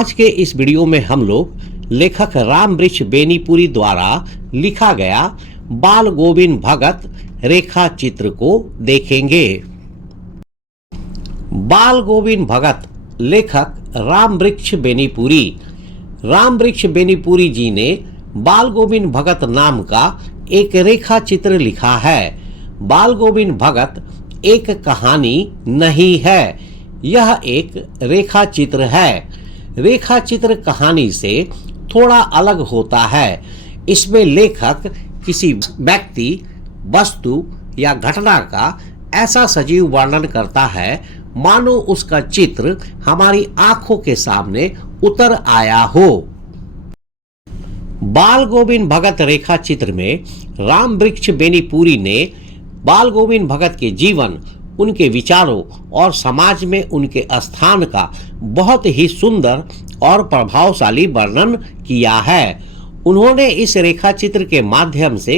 आज के इस वीडियो में हम लोग लेखक रामवृक्ष बेनीपुरी द्वारा लिखा गया बाल गोविंद भगत रेखा चित्र को देखेंगे। बाल गोविंद भगत लेखक रामवृक्ष बेनीपुरी। रामवृक्ष बेनीपुरी जी ने बाल गोविंद भगत नाम का एक रेखा चित्र लिखा है। बाल गोविंद भगत एक कहानी नहीं है, यह एक रेखा चित्र है। रेखा चित्र कहानी से थोड़ा अलग होता है। इसमें लेखक किसी व्यक्ति, वस्तु या घटना का ऐसा सजीव वर्णन करता है मानो उसका चित्र हमारी आंखों के सामने उतर आया हो। बाल गोविंद भगत रेखा चित्र में रामवृक्ष बेनीपुरी ने बाल गोविंद भगत के जीवन, उनके विचारों और समाज में उनके स्थान का बहुत ही सुंदर और प्रभावशाली वर्णन किया है। उन्होंने इस रेखा चित्र के माध्यम से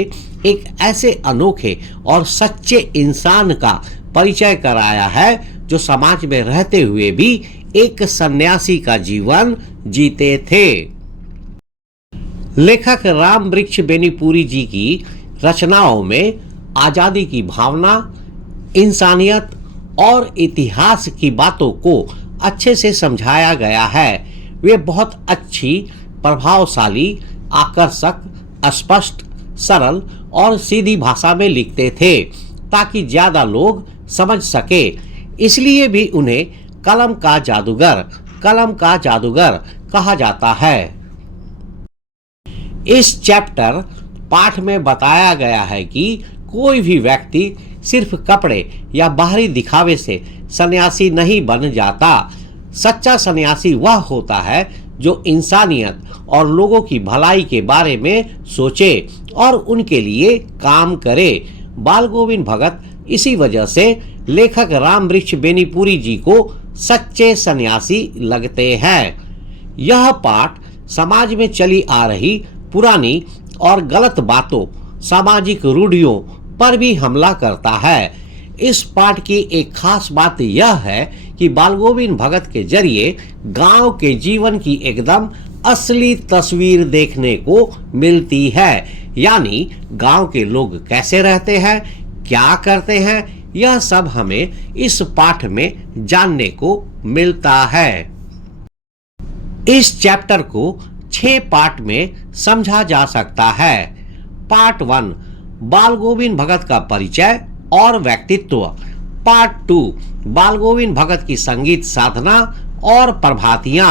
एक ऐसे अनोखे और सच्चे इंसान का परिचय कराया है जो समाज में रहते हुए भी एक सन्यासी का जीवन जीते थे। लेखक रामवृक्ष बेनीपुरी जी की रचनाओं में आजादी की भावना, इंसानियत और इतिहास की बातों को अच्छे से समझाया गया है। वे बहुत अच्छी, प्रभावशाली, आकर्षक, स्पष्ट, सरल और सीधी भाषा में लिखते थे ताकि ज्यादा लोग समझ सके। इसलिए भी उन्हें कलम का जादूगर कहा जाता है। इस चैप्टर पाठ में बताया गया है कि कोई भी व्यक्ति सिर्फ कपड़े या बाहरी दिखावे से सन्यासी नहीं बन जाता। सच्चा सन्यासी वह होता है जो इंसानियत और लोगों की भलाई के बारे में सोचे और उनके लिए काम करे। बाल गोविंद भगत इसी वजह से लेखक रामवृक्ष बेनीपुरी जी को सच्चे सन्यासी लगते हैं। यह पाठ समाज में चली आ रही पुरानी और गलत बातों, सामाजिक रूढ़ियों पर भी हमला करता है। इस पाठ की एक खास बात यह है कि बाल गोविंद भगत के जरिए गांव के जीवन की एकदम असली तस्वीर देखने को मिलती है। यानी गांव के लोग कैसे रहते हैं, क्या करते हैं, यह सब हमें इस पाठ में जानने को मिलता है। इस चैप्टर को 6 पार्ट में समझा जा सकता है। पार्ट 1 बाल गोविंद भगत का परिचय और व्यक्तित्व। पार्ट 2 बाल गोविंद भगत की संगीत साधना और प्रभातियां।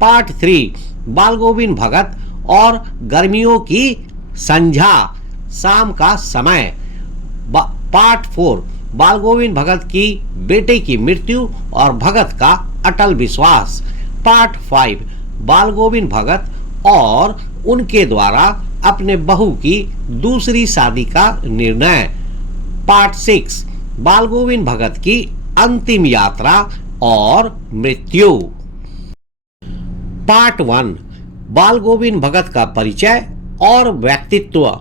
पार्ट 3 बाल गोविंद भगत और गर्मियों की संध्या, शाम का समय। पार्ट 4 बाल गोविंद भगत की बेटे की मृत्यु और भगत का अटल विश्वास। पार्ट 5 बाल गोविंद भगत और उनके द्वारा अपने बहू की दूसरी शादी का निर्णय। पार्ट 6 बाल गोविंद भगत की अंतिम यात्रा और मृत्यु। पार्ट 1 बाल गोविंद भगत का परिचय और व्यक्तित्व।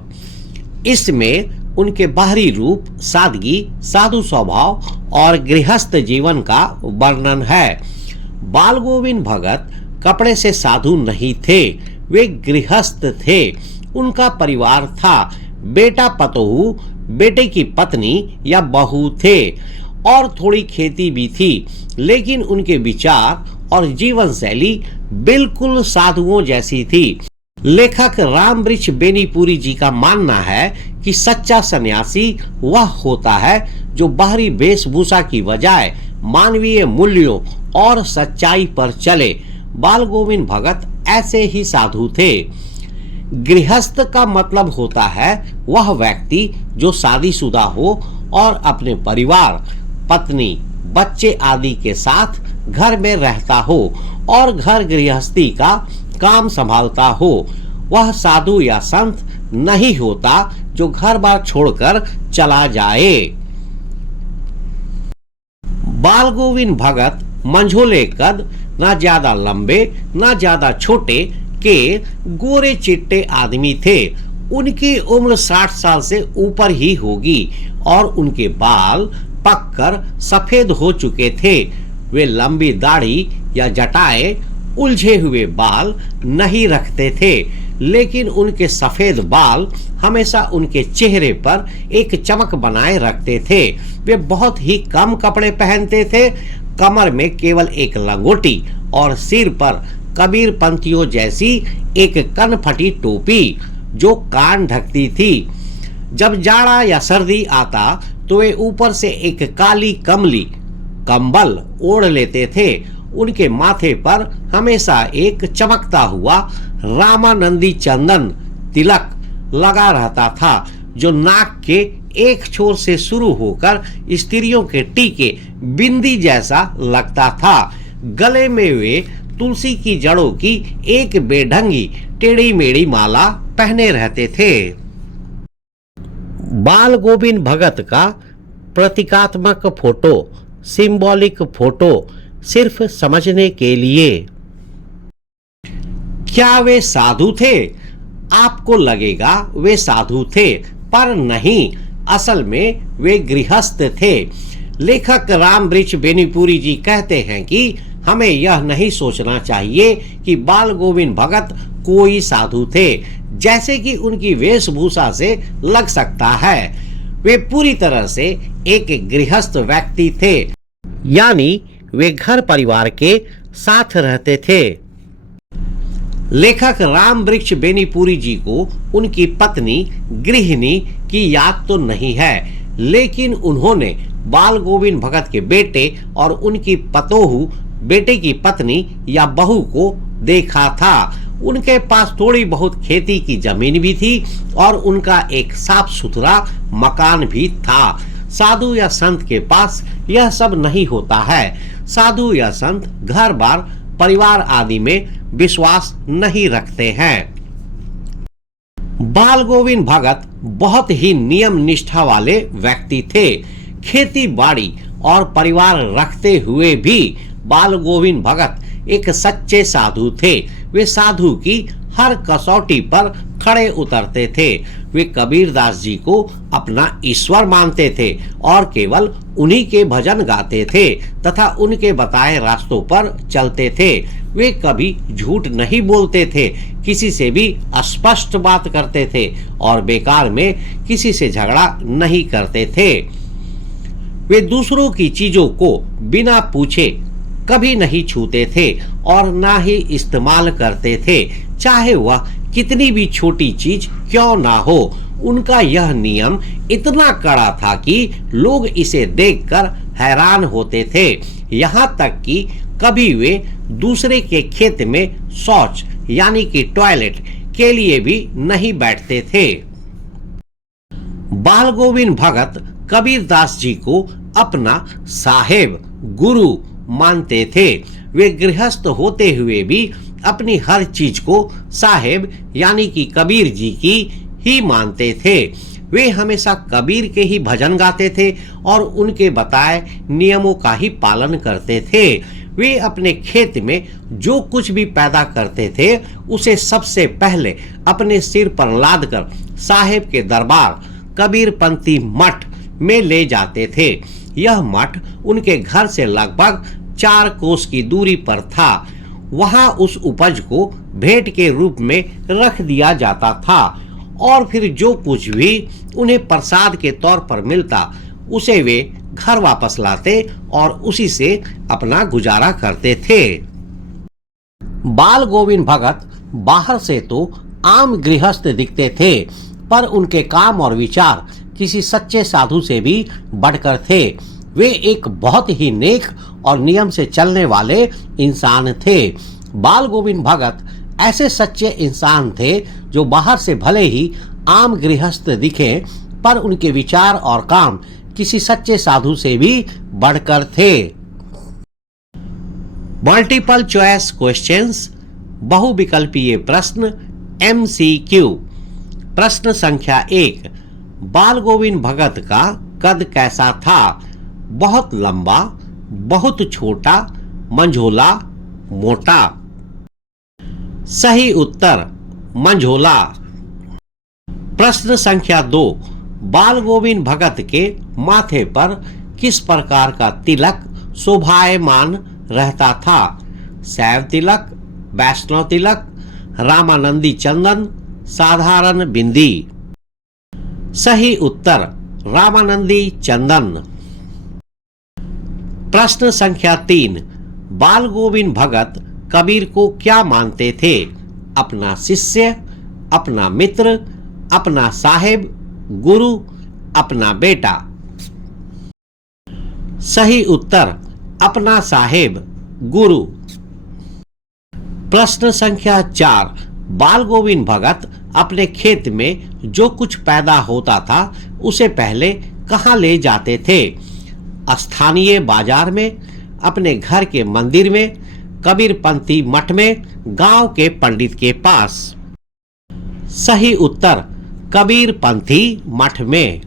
इसमें उनके बाहरी रूप, सादगी, साधु स्वभाव और गृहस्थ जीवन का वर्णन है। बाल गोविंद भगत कपड़े से साधु नहीं थे, वे गृहस्थ थे। उनका परिवार था, बेटा, पतोहू, बेटे की पत्नी या बहू थे और थोड़ी खेती भी थी। लेकिन उनके विचार और जीवन शैली बिल्कुल साधुओं जैसी थी। लेखक रामवृक्ष बेनीपुरी जी का मानना है कि सच्चा सन्यासी वह होता है जो बाहरी वेशभूषा की बजाय मानवीय मूल्यों और सच्चाई पर चले। बाल गोविंद भगत ऐसे ही साधु थे। गृहस्थ का मतलब होता है वह व्यक्ति जो शादीशुदा हो और अपने परिवार, पत्नी, बच्चे आदि के साथ घर में रहता हो और घर गृहस्थी का काम संभालता हो। वह साधु या संत नहीं होता जो घर बार छोड़कर चला जाए। बाल गोविंद भगत मंझोले कद, ना ज्यादा लंबे ना ज्यादा छोटे के गोरे चिट्टे आदमी थे। उनकी उम्र 60 साल से ऊपर ही होगी और उनके बाल पककर सफेद हो चुके थे। वे लंबी दाढ़ी या जटाएं उलझे हुए बाल नहीं रखते थे, लेकिन उनके सफेद बाल हमेशा उनके चेहरे पर एक चमक बनाए रखते थे। वे बहुत ही कम कपड़े पहनते थे, कमर में केवल एक लंगोटी और सिर पर कबीर पंथियों जैसी एक कनफटी टोपी जो कान ढकती थी। जब जाड़ा या सर्दी आता तो वे ऊपर से एक काली कमली कंबल ओढ़ लेते थे। उनके माथे पर हमेशा एक चमकता हुआ रामानंदी चंदन तिलक लगा रहता था, जो नाक के एक छोर से शुरू होकर स्त्रियों के टीके बिंदी जैसा लगता था। गले में वे तुलसी की जड़ों की एक बेढंगी टेढ़ी मेढ़ी माला पहने रहते थे। बाल गोविंद भगत का प्रतीकात्मक फोटो, सिंबॉलिक फोटो, सिर्फ समझने के लिए। क्या वे साधु थे? आपको लगेगा वे साधु थे, पर नहीं, असल में वे गृहस्थ थे। लेखक रामवृक्ष बेनीपुरी जी कहते हैं कि हमें यह नहीं सोचना चाहिए कि बाल गोविंद भगत कोई साधु थे, जैसे कि उनकी वेशभूषा से लग सकता है। वे पूरी तरह से एक गृहस्थ व्यक्ति थे, यानी वे घर परिवार के साथ रहते थे। लेखक रामवृक्ष बेनीपुरी जी को उनकी पत्नी गृहिणी की याद तो नहीं है, लेकिन उन्होंने बाल गोविंद भगत के बेटे और उनकी पतोहू, बेटे की पत्नी या बहू को देखा था। उनके पास थोड़ी बहुत खेती की जमीन भी थी और उनका एक साफ सुथरा मकान भी था। साधु या संत के पास यह सब नहीं होता है। साधु या संत घर बार, परिवार आदि में विश्वास नहीं रखते हैं। बाल गोविंद भगत बहुत ही नियम निष्ठा वाले व्यक्ति थे। खेती बाड़ी और परिवार रखते हुए भी बाल गोविंद भगत एक सच्चे साधु थे। वे साधु की हर कसौटी पर खड़े उतरते थे। वे कबीरदास जी को अपना ईश्वर मानते थे और केवल उन्हीं के भजन गाते थे तथा उनके बताए रास्तों पर चलते थे। वे कभी झूठ नहीं बोलते थे, किसी से भी स्पष्ट बात करते थे और बेकार में किसी से झगड़ा नहीं करते थे। वे दूसरों की चीजों को बिना पूछे कभी नहीं छूते थे और ना ही इस्तेमाल करते थे, चाहे वह कितनी भी छोटी चीज क्यों ना हो। उनका यह नियम इतना कड़ा था कि लोग इसे देखकर हैरान होते थे। यहाँ तक कि कभी वे दूसरे के खेत में शौच यानी कि टॉयलेट के लिए भी नहीं बैठते थे। बाल गोविंद भगत कबीरदास जी को अपना साहेब, गुरु मानते थे। वे गृहस्थ होते हुए भी अपनी हर चीज को साहेब यानी कि कबीर जी की ही मानते थे। वे हमेशा कबीर के ही भजन गाते थे और उनके बताए नियमों का ही पालन करते थे। वे अपने खेत में जो कुछ भी पैदा करते थे उसे सबसे पहले अपने सिर पर लादकर साहेब के दरबार कबीरपंथी मठ में ले जाते थे। यह मठ उनके घर से लगभग 4 कोस की दूरी पर था। वहां उस उपज को भेंट के रूप में रख दिया जाता था और फिर जो कुछ भी उन्हें प्रसाद के तौर पर मिलता उसे वे घर वापस लाते और उसी से अपना गुजारा करते थे। बाल गोविंद भगत बाहर से तो आम गृहस्थ दिखते थे, पर उनके काम और विचार किसी सच्चे साधु से भी बढ़कर थे। वे एक बहुत ही नेक और नियम से चलने वाले इंसान थे। बाल गोविंद भगत ऐसे सच्चे इंसान थे जो बाहर से भले ही आम गृहस्थ दिखे, पर उनके विचार और काम किसी सच्चे साधु से भी बढ़कर थे। मल्टीपल चॉइस क्वेश्चंस, बहुविकल्पीय प्रश्न, MCQ। प्रश्न संख्या 1, बाल गोविंद भगत का कद कैसा था? बहुत लंबा, बहुत छोटा, मंझोला, मोटा? सही उत्तर मंझोला। प्रश्न संख्या 2, बाल गोविंद भगत के माथे पर किस प्रकार का तिलक शोभायमान रहता था? सैव तिलक, वैष्णव तिलक, रामानंदी चंदन, साधारण बिंदी। सही उत्तर रामानंदी चंदन। प्रश्न संख्या 3, बाल गोविंद भगत कबीर को क्या मानते थे? अपना शिष्य, अपना मित्र, अपना साहेब, गुरु, अपना बेटा। सही उत्तर अपना साहेब, गुरु। प्रश्न संख्या 4, बाल गोविंद भगत अपने खेत में जो कुछ पैदा होता था उसे पहले कहाँ ले जाते थे? स्थानीय बाजार में, अपने घर के मंदिर में, कबीरपंथी मठ में, गांव के पंडित के पास। सही उत्तर कबीरपंथी मठ में।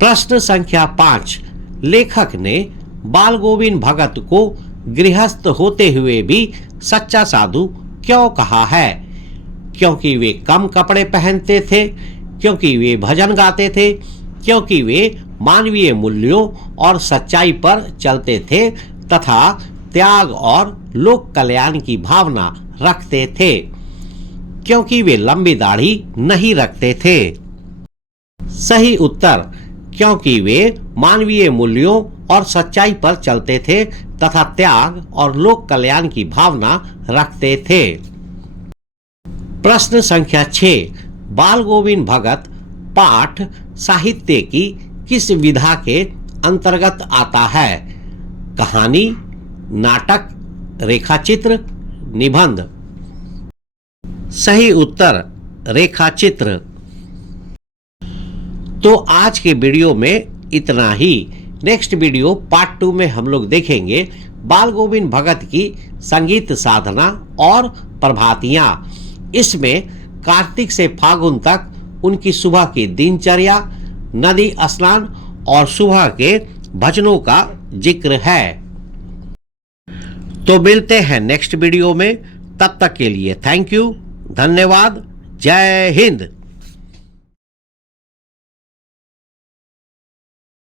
प्रश्न संख्या 5, लेखक ने बाल गोविंद भगत को गृहस्थ होते हुए भी सच्चा साधु क्यों कहा है? क्योंकि वे कम कपड़े पहनते थे, क्योंकि वे भजन गाते थे, क्योंकि वे मानवीय मूल्यों और सच्चाई पर चलते थे तथा त्याग और लोक कल्याण की भावना रखते थे, क्योंकि वे लंबी दाढ़ी नहीं रखते थे। सही उत्तर क्योंकि वे मानवीय मूल्यों और सच्चाई पर चलते थे तथा त्याग और लोक कल्याण की भावना रखते थे। प्रश्न संख्या 6, बाल गोविंद भगत पाठ साहित्य की किस विधा के अंतर्गत आता है? कहानी, नाटक, रेखाचित्र, निबंध। सही उत्तर रेखाचित्र। तो आज के वीडियो में इतना ही। नेक्स्ट वीडियो पार्ट 2 में हम लोग देखेंगे बाल गोविंद भगत की संगीत साधना और प्रभातियां। इसमें कार्तिक से फागुन तक उनकी सुबह की दिनचर्या, नदी स्नान और सुबह के भजनों का जिक्र है। तो मिलते हैं नेक्स्ट वीडियो में, तब तक के लिए थैंक यू, धन्यवाद, जय हिंद।